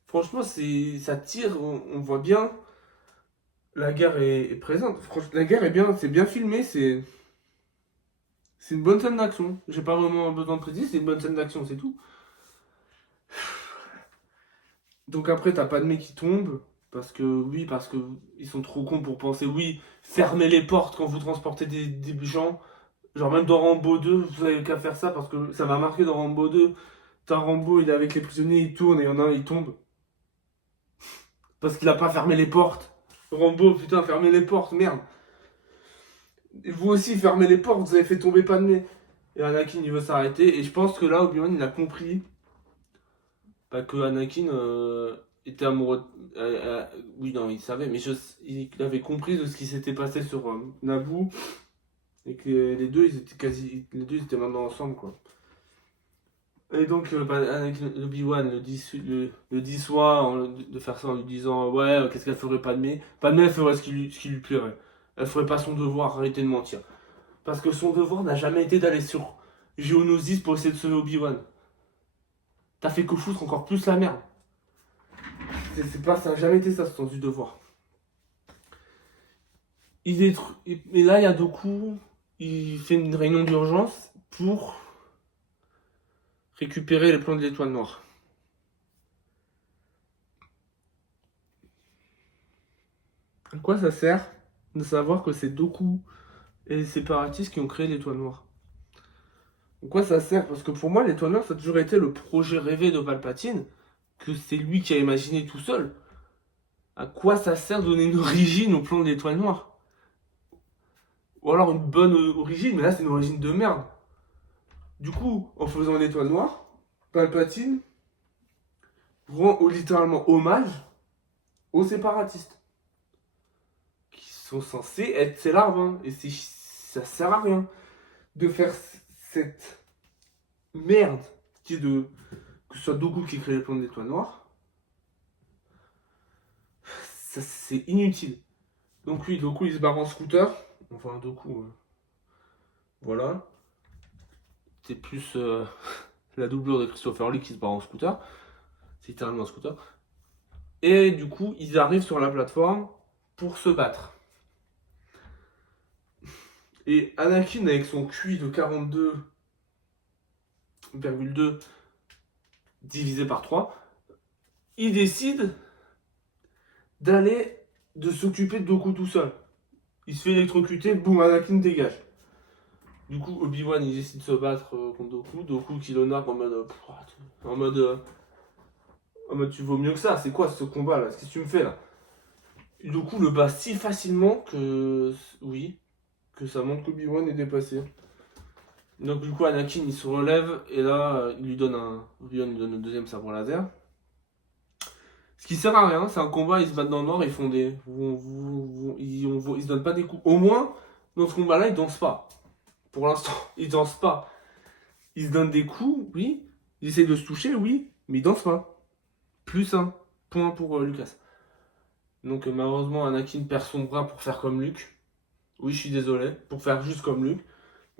Franchement, ça tire, on voit bien. La guerre est présente. Franchement, la guerre est bien, c'est bien filmé, c'est une bonne scène d'action. J'ai pas vraiment besoin de préciser, c'est une bonne scène d'action, c'est tout. Donc après, t'as Padmé qui tombe. Parce que ils sont trop cons pour penser, oui, fermez les portes quand vous transportez des gens. Genre même dans Rambo 2, vous avez qu'à faire ça parce que ça m'a marqué dans Rambo 2. T'as Rambo, il est avec les prisonniers, il tourne et il y en a un, il tombe. Parce qu'il a pas fermé les portes. Rambo, putain, fermez les portes, merde. Et vous aussi, fermez les portes, vous avez fait tomber Padmé. Et Anakin, il veut s'arrêter. Et je pense que là, Obi-Wan, il a compris pas que Anakin était amoureux. Oui, non, il savait, mais il avait compris de ce qui s'était passé sur Naboo. Et que les deux, les deux, ils étaient maintenant ensemble, quoi. Et donc, Anakin, Obi-Wan le dissuade de faire ça en lui disant: ouais, qu'est-ce qu'elle ferait Padmé? Padmé, elle ferait ce qui lui plairait. Elle ferait pas son devoir, arrêtez de mentir. Parce que son devoir n'a jamais été d'aller sur Geonosis pour essayer de sauver Obi-Wan. T'as fait que foutre encore plus la merde. Ça n'a jamais été ça, ce sens du devoir. Et là, il y a Doku, il fait une réunion d'urgence pour récupérer les plans de l'étoile noire. À quoi ça sert de savoir que c'est Doku et les séparatistes qui ont créé l'étoile noire? À quoi ça sert? Parce que pour moi, l'étoile noire, ça a toujours été le projet rêvé de Palpatine, que c'est lui qui a imaginé tout seul. À quoi ça sert de donner une origine au plan de l'étoile noire? Ou alors une bonne origine, mais là c'est une origine de merde. Du coup, en faisant l'étoile noire, Palpatine rend littéralement hommage aux séparatistes. Qui sont censés être ses larves, hein. Et ça sert à rien de faire cette merde qui est de. Que ce soit Doku qui crée le plan de l'étoile noire. Ça, c'est inutile. Donc oui, Doku il se barre en scooter. Enfin, Doku. Voilà. C'est plus la doublure de Christopher Lee qui se barre en scooter. C'est littéralement un scooter. Et du coup, ils arrivent sur la plateforme pour se battre. Et Anakin, avec son QI de 42,2 divisé par 3, il décide de s'occuper de Doku tout seul. Il se fait électrocuter, boum, Anakin dégage. Du coup, Obi-Wan, il décide de se battre contre Doku. Doku qui l'honore en mode, euh, en mode, tu vaux mieux que ça. C'est quoi ce combat là? Qu'est-ce que tu me fais là? Doku le bat si facilement que, oui, que ça montre qu'Obi-Wan est dépassé. Donc du coup, Anakin il se relève et là, Obi-Wan lui donne le deuxième sabre laser. Ce qui sert à rien, c'est un combat, ils se battent dans le noir, ils font des. Ils se donnent pas des coups. Au moins, dans ce combat-là, ils dansent pas. Pour l'instant, ils dansent pas. Ils se donnent des coups, oui. Ils essayent de se toucher, oui. Mais ils dansent pas. Plus un point pour Lucas. Donc malheureusement, Anakin perd son bras pour faire comme Luke. Oui, je suis désolé. Pour faire juste comme Luke.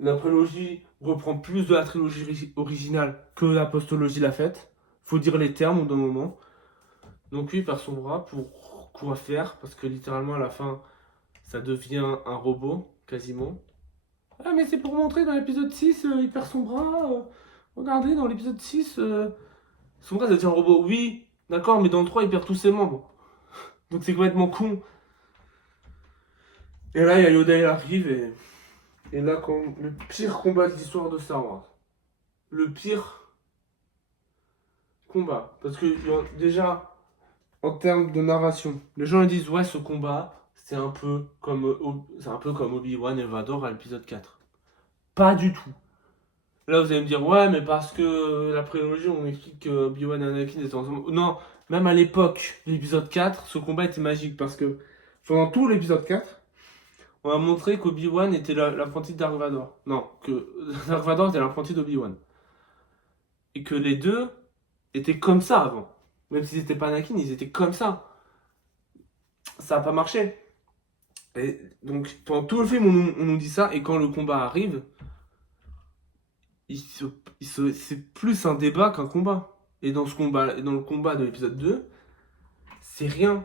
La prélogie reprend plus de la trilogie originale que la postologie l'a faite. Faut dire les termes au d'un moment. Donc lui, il perd son bras pour quoi faire? Parce que littéralement, à la fin, ça devient un robot, quasiment. Ah, mais c'est pour montrer dans l'épisode 6, il perd son bras. Regardez, dans l'épisode 6, son bras, ça devient un robot. Oui, d'accord, mais dans le 3, il perd tous ses membres. Donc c'est complètement con. Et là, il y a Yoda, il arrive, et là, le pire combat de l'histoire de Star Wars. Le pire combat. Parce que déjà, en termes de narration, les gens ils disent, ouais, ce combat, c'est un peu comme Obi-Wan et Vador à l'épisode 4. Pas du tout. Là, vous allez me dire, ouais, mais parce que la prélogie, on explique que Obi-Wan et Anakin étaient ensemble. Non, même à l'époque de l'épisode 4, ce combat était magique parce que pendant tout l'épisode 4, on a montré qu'Obi-Wan était l'apprenti de Dark Vador. Non, que Dark Vador était l'apprenti d'Obi-Wan. Et que les deux étaient comme ça avant. Même s'ils n'étaient pas Anakin, ils étaient comme ça. Ça n'a pas marché. Et donc, pendant tout le film, on nous dit ça, et quand le combat arrive, c'est plus un débat qu'un combat. Et dans le combat de l'épisode 2, c'est rien.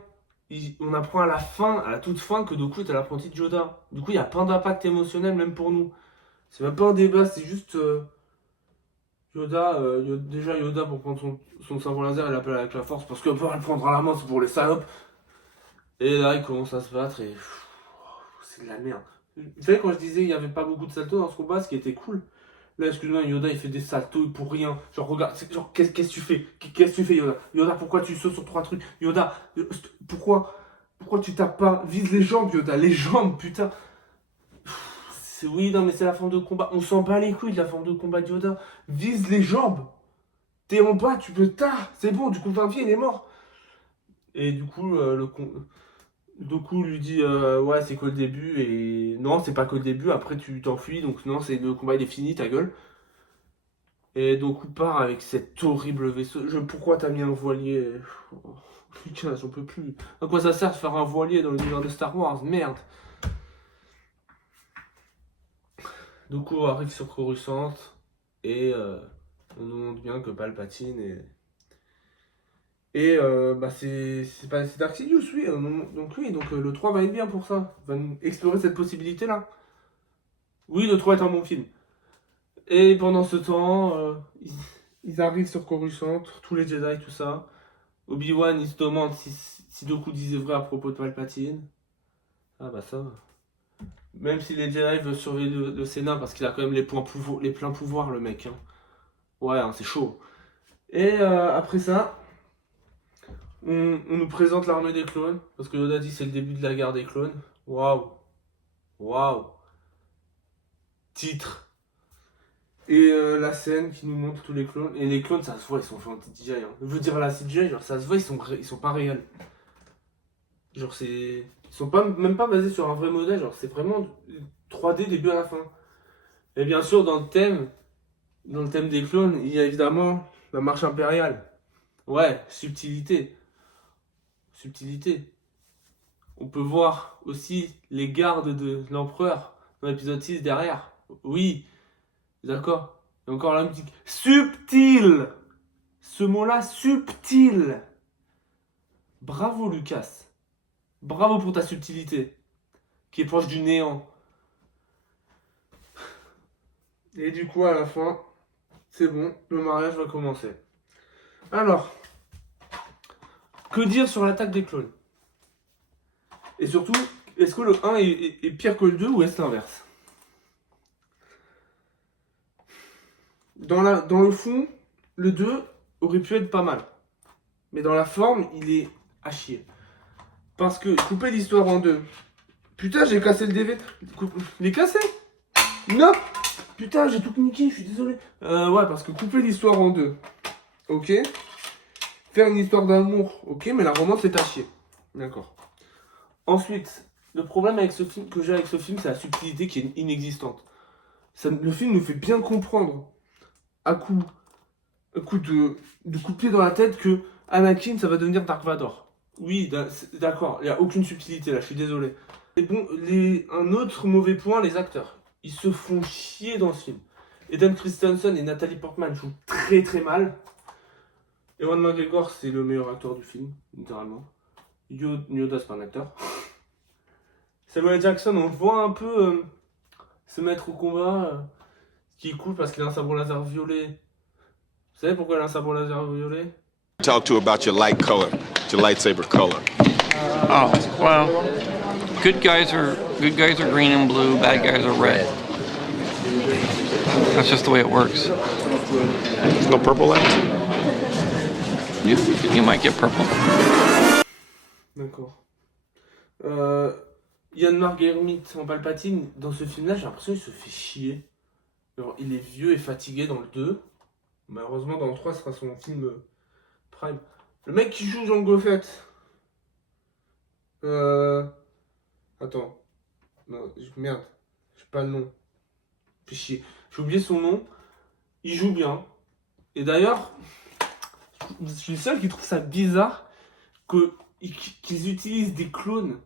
On apprend à la toute fin, que Doku est l'apprenti de Yoda. Du coup, il n'y a pas d'impact émotionnel, même pour nous. C'est même pas un débat, c'est juste déjà Yoda, pour prendre son sabre laser, il appelle avec la force, parce que pour le prendre à la main, c'est pour les salopes. Et là, il commence à se battre, et c'est de la merde. Vous savez, quand je disais qu'il n'y avait pas beaucoup de saltos dans ce combat, ce qui était cool. Là, excuse-moi, Yoda, il fait des saltos pour rien. Genre, regarde, genre, qu'est-ce que tu fais? Qu'est-ce que tu fais, Yoda? Yoda, pourquoi tu sautes sur 3 trucs? Yoda, pourquoi tu tapes pas? Vise les jambes, Yoda, les jambes, putain. Oui, non, mais c'est la forme de combat. On s'en bat les couilles de la forme de combat de Yoda. Vise les jambes. T'es en bas, tu peux tard. C'est bon, du coup, Vinci, il est mort. Et du coup, Doku lui dit ouais, c'est que le début, et non, c'est pas que le début, après tu t'enfuis, donc non, le combat il est fini, ta gueule. Et Doku part avec cet horrible vaisseau. Pourquoi t'as mis un voilier? Oh, putain, j'en peux plus. À quoi ça sert de faire un voilier dans l'univers de Star Wars? Merde. Doku arrive sur Coruscant et on nous montre bien que Palpatine c'est Dark Sidious, oui. Donc le 3 va être bien pour ça. Va nous explorer cette possibilité-là. Oui, le 3 est un bon film. Et pendant ce temps, ils arrivent sur Coruscant, tous les Jedi, tout ça. Obi-Wan, il se demande si Doku disait vrai à propos de Palpatine. Ah bah ça va. Même si les Jedi veulent surveiller le Sénat, parce qu'il a quand même les pleins pouvoirs, le mec. Hein. Ouais, hein, c'est chaud. Et après ça, on nous présente l'armée des clones, parce que Yoda dit c'est le début de la guerre des clones. Waouh. Waouh. Titre. Et la scène qui nous montre tous les clones. Et les clones, ça se voit, ils sont faits en CGI. Hein. Je veux dire, la CGI, genre, ça se voit, ils sont pas réels. Genre, ils sont même pas basés sur un vrai modèle. Genre, c'est vraiment 3D début à la fin. Et bien sûr, dans le thème des clones, il y a évidemment la marche impériale. Ouais, subtilité. Subtilité. On peut voir aussi les gardes de l'empereur dans l'épisode 6 derrière. Oui, d'accord. Et encore la musique. Subtil. Ce mot-là, subtil. Bravo, Lucas. Bravo pour ta subtilité, qui est proche du néant. Et du coup, à la fin, c'est bon, le mariage va commencer. Alors, que dire sur l'attaque des clones? Et surtout, est-ce que le 1 est pire que le 2 ou est-ce l'inverse? Dans le fond, le 2 aurait pu être pas mal. Mais dans la forme, il est à chier. Parce que couper l'histoire en deux. Putain, j'ai cassé le DVD. Je l'ai cassé. Non. Putain, j'ai tout niqué, je suis désolé. Ouais, parce que couper l'histoire en deux. Ok. Faire une histoire d'amour. Ok, mais la romance est à chier. D'accord. Ensuite, le problème avec ce film que j'ai avec ce film, c'est la subtilité qui est inexistante. Le film nous fait bien comprendre, à coup de coup de pied dans la tête, que Anakin, ça va devenir Dark Vador. Oui, d'accord, il n'y a aucune subtilité là, je suis désolé. Et bon, un autre mauvais point, les acteurs. Ils se font chier dans ce film. Eden Christensen et Natalie Portman jouent très très mal. Ewan McGregor, c'est le meilleur acteur du film, littéralement. Yoda, c'est pas un acteur. Samuel Jackson, on le voit un peu se mettre au combat, ce qui est cool parce qu'il a un sabre laser violet. Vous savez pourquoi il a un sabre laser violet? Talk to about your light color, your lightsaber color. Oh, well, good guys are green and blue, bad guys are red. That's just the way it works. There's no purple left? You might get purple. D'accord. Ian Marguerite en Palpatine, dans ce film-là, j'ai l'impression qu'il se fait chier. Alors, il est vieux et fatigué dans le 2. Malheureusement, dans le 3, ce sera son film prime. Le mec qui joue Jango Fett. Attends. Non, merde. J'ai pas le nom. Fait chier. J'ai oublié son nom. Il joue bien. Et d'ailleurs, je suis le seul qui trouve ça bizarre qu'ils utilisent des clones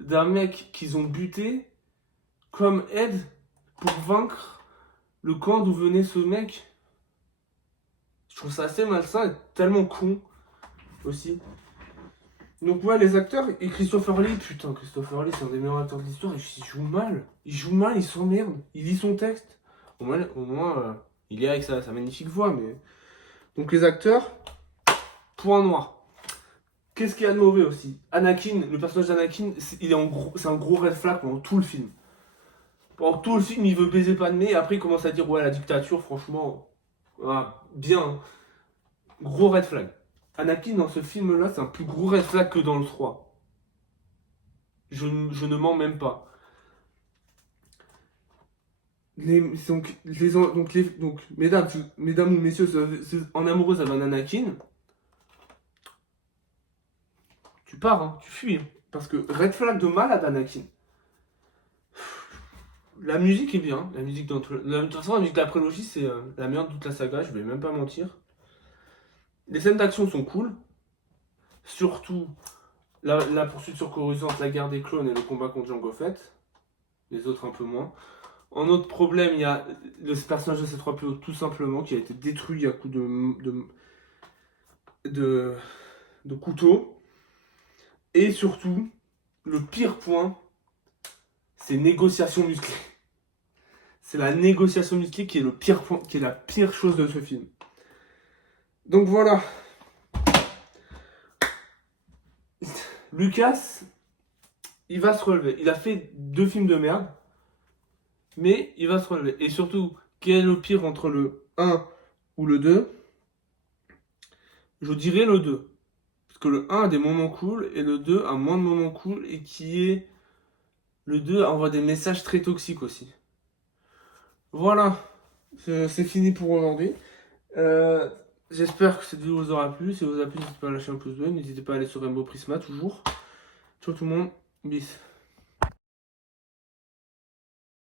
d'un mec qu'ils ont buté comme aide pour vaincre le camp d'où venait ce mec. Je trouve ça assez malsain et tellement con aussi. Donc ouais, les acteurs, et Christopher Lee, putain, Christopher Lee c'est un des meilleurs acteurs de l'histoire, il joue mal. Il s'emmerde, il lit son texte. Au moins il est avec sa magnifique voix, mais... Donc les acteurs, point noir. Qu'est-ce qu'il y a de mauvais aussi? Anakin, le personnage d'Anakin, c'est un gros red flag pendant tout le film. Pendant tout le film, il veut baiser Padmé, et après il commence à dire ouais, la dictature, franchement, bien. Gros red flag. Anakin, dans ce film-là, c'est un plus gros red flag que dans le 3. Je ne mens même pas. Donc, mesdames ou messieurs, en amoureux avec un Anakin, tu pars, hein, tu fuis. Hein, parce que red flag de malade, Anakin. La musique est bien. La musique de toute façon, la musique de la prélogie, c'est la meilleure de toute la saga, je vais même pas mentir. Les scènes d'action sont cool. Surtout la poursuite sur Coruscant, la guerre des clones et le combat contre Jango Fett. Les autres un peu moins. En autre problème, il y a le personnage de C3PO tout simplement qui a été détruit à coups de couteau. Et surtout, le pire point, c'est négociation musclée. C'est la négociation musclée qui est le pire point, qui est la pire chose de ce film. Donc voilà. Lucas, il va se relever. Il a fait 2 films de merde. Mais il va se relever. Et surtout, quel est le pire entre le 1 ou le 2? Je dirais le 2. Parce que le 1 a des moments cool et le 2 a moins de moments cool. Et qui est... Le 2 envoie des messages très toxiques aussi. Voilà. C'est fini pour aujourd'hui. J'espère que cette vidéo vous aura plu. Si vous a plu, n'hésitez pas à lâcher un pouce bleu. N'hésitez pas à aller sur Rainbow Prisma toujours. Ciao tout le monde. Bis.